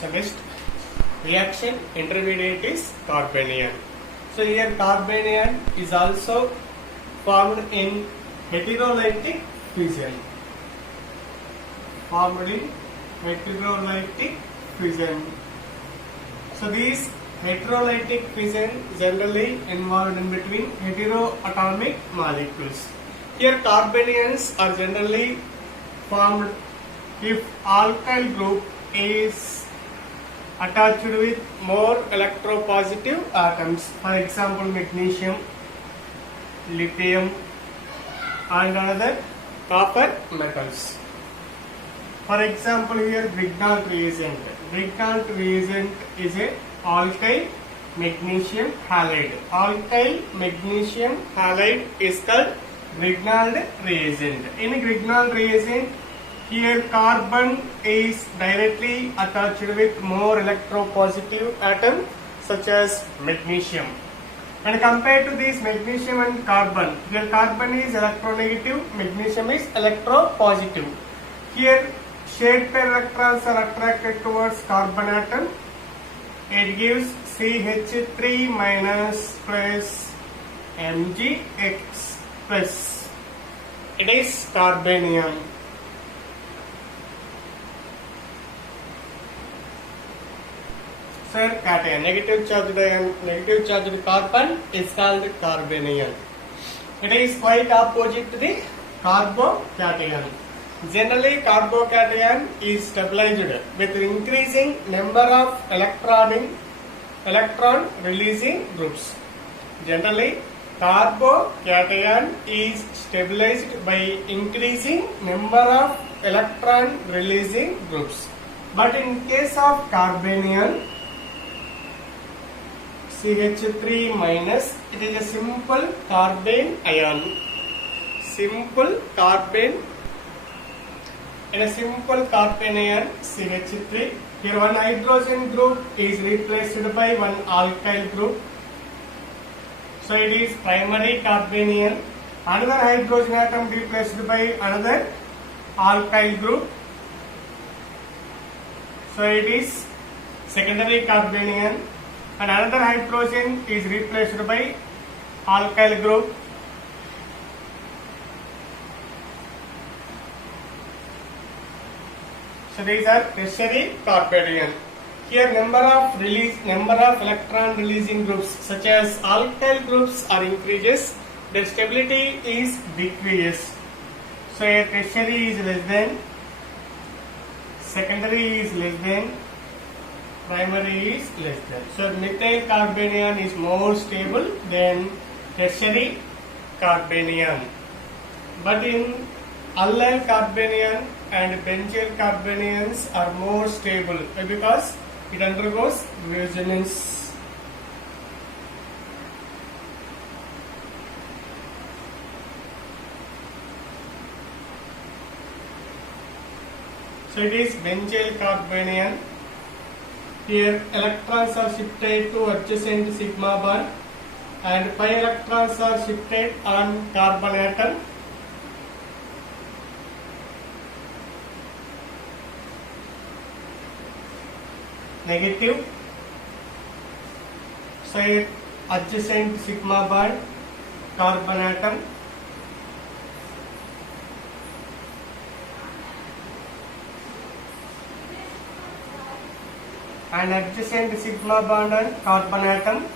So next reaction intermediate is carbanion. So here carbanion is also formed in heterolytic fission. Formed in heterolytic fission. So these heterolytic fission generally involved in between heteroatomic molecules. Here carbanions are generally formed if alkyl group is attached with more electropositive atoms. For example, magnesium, lithium and another copper metals. For example, here Grignard reagent. Grignard reagent is a alkyl magnesium halide. Alkyl magnesium halide is called Grignard reagent. In Grignard reagent, here carbon is directly attached with more electropositive atom such as magnesium. And compared to this magnesium and carbon, here carbon is electronegative, magnesium is electropositive. Here shared pair electrons are attracted towards carbon atom. It gives CH3 minus plus MgX plus. It is carbanion. Third cation, negative charged carbon is called carbanion. It is quite opposite to the carbocation. Generally, carbocation is stabilized with increasing number of electron releasing groups. Generally, carbocation is stabilized by increasing number of electron releasing groups. But in case of carbanion, CH3 minus, it is a simple carbene ion. Simple carbene. In a simple carbene ion CH3, here one hydrogen group is replaced by one alkyl group. So it is primary carbanion. Another hydrogen atom replaced by another alkyl group. So it is secondary carbanion. And another hydrogen is replaced by alkyl group. So these are tertiary carbanion. Here number of electron releasing groups such as alkyl groups are increases, their stability is decreases. So here tertiary is less than, secondary is less than, primary is less than. So methyl carbanion is more stable than tertiary carbanion. But in allyl carbanion and benzyl carbanions are more stable because it undergoes resonance. So it is benzyl carbanion. Here electrons are shifted to adjacent sigma bond and 5 electrons are shifted on carbon atom. Negative. So here adjacent sigma bond carbon atom. And adjacent sigma bond on carbon atom.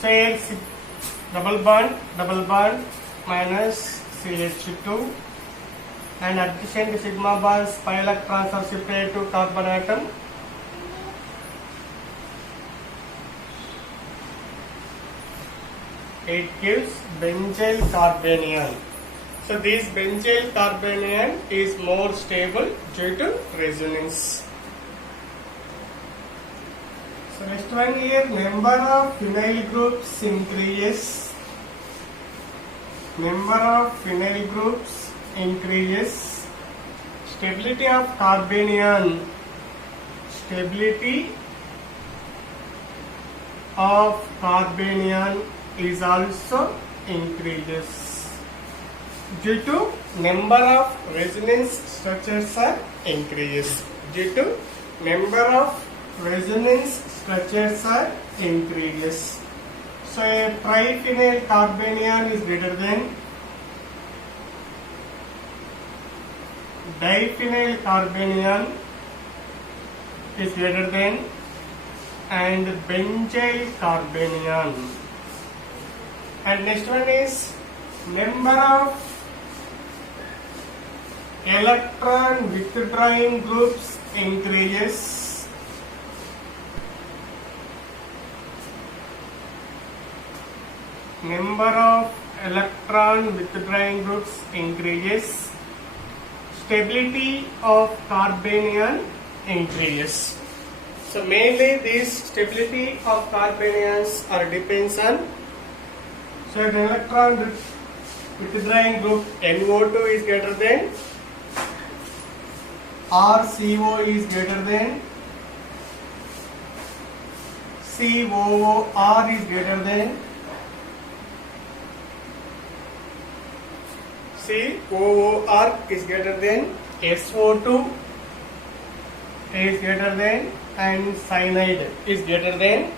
So here double bond minus CH2 and adjacent sigma bonds 5 electrons are shifted to carbon atom. It gives benzyl carbanion. So this benzyl carbanion is more stable due to resonance. So next one here, number of phenyl groups increases. Number of phenyl groups increases. Stability of carbanion. Stability of carbanion is also increases due to number of resonance structures are increases. Due to number of resonance structures are increases. So a triphenyl carbanion is greater than diphenyl carbanion is greater than and benzyl carbanion. And next one is number of electron withdrawing groups increases number of electron withdrawing groups increases, stability of carbanion increases. So mainly these stability of carbanions are depends on, so an electron withdrawing group NO2 is greater than or CO is greater than COOR is greater than COOR is greater than SO2 is greater than and cyanide is greater than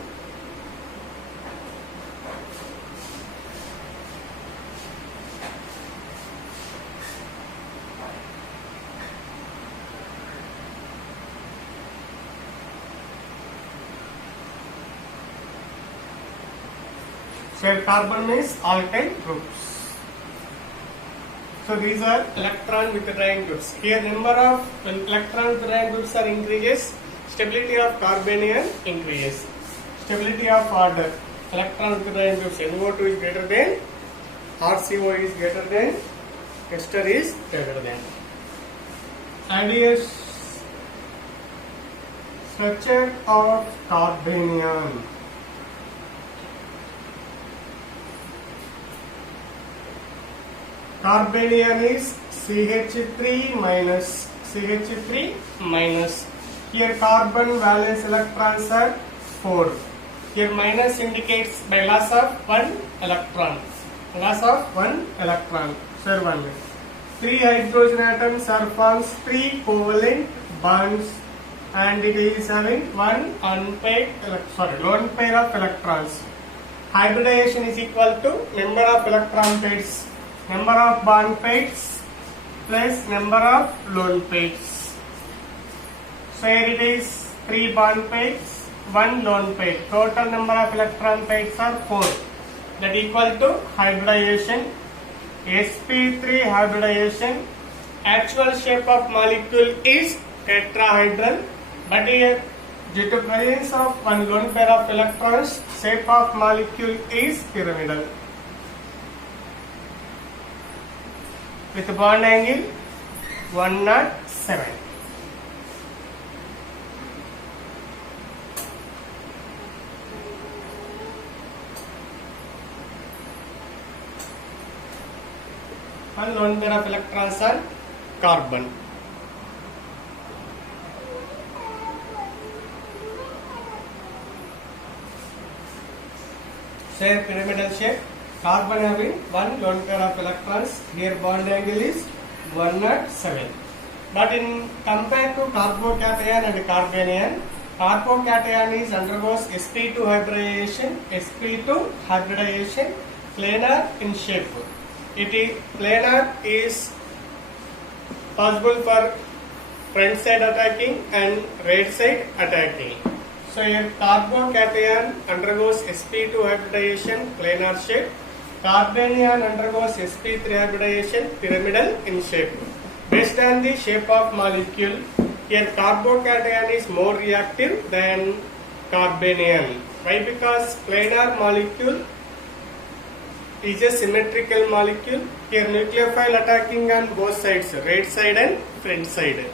carbon means alkyl groups. So these are electron withdrawing groups. Here number of electron withdrawing groups are increases, stability of carbanion increases. Stability of order, electron withdrawing groups NO2 is greater than, RCO is greater than, ester is greater than. And here structure of carbanion. Carbanion is CH3 minus. Here carbon valence electrons are 4. Here minus indicates by loss of 1 electron. So 1. 3 hydrogen atoms are forms 3 covalent bonds and it is having one lone pair of electrons. Hybridization is equal to number of electron pairs, number of bond pairs plus number of lone pairs. So here it is 3 bond pairs, 1 lone pair. Total number of electron pairs are 4. That equal to hybridization. sp3 hybridization. Actual shape of molecule is tetrahedral, but here due to presence of one lone pair of electrons, shape of molecule is pyramidal. With bond angle 107. One lone pair of electrons are carbon. Same pyramidal shape. Carbon having one lone pair of electrons. Here bond angle is 107. But in compared to carbocation and carbanion, carbocation is undergoes sp2 hybridization, planar in shape. It is planar is possible for front side attacking and right side attacking. So here carbocation undergoes sp2 hybridization, planar shape. Carbanion undergoes sp3 hybridization, pyramidal in shape. Based on the shape of molecule, here carbocation is more reactive than carbanion. Why? Because planar molecule is a symmetrical molecule. Here nucleophile attacking on both sides, right side and front side.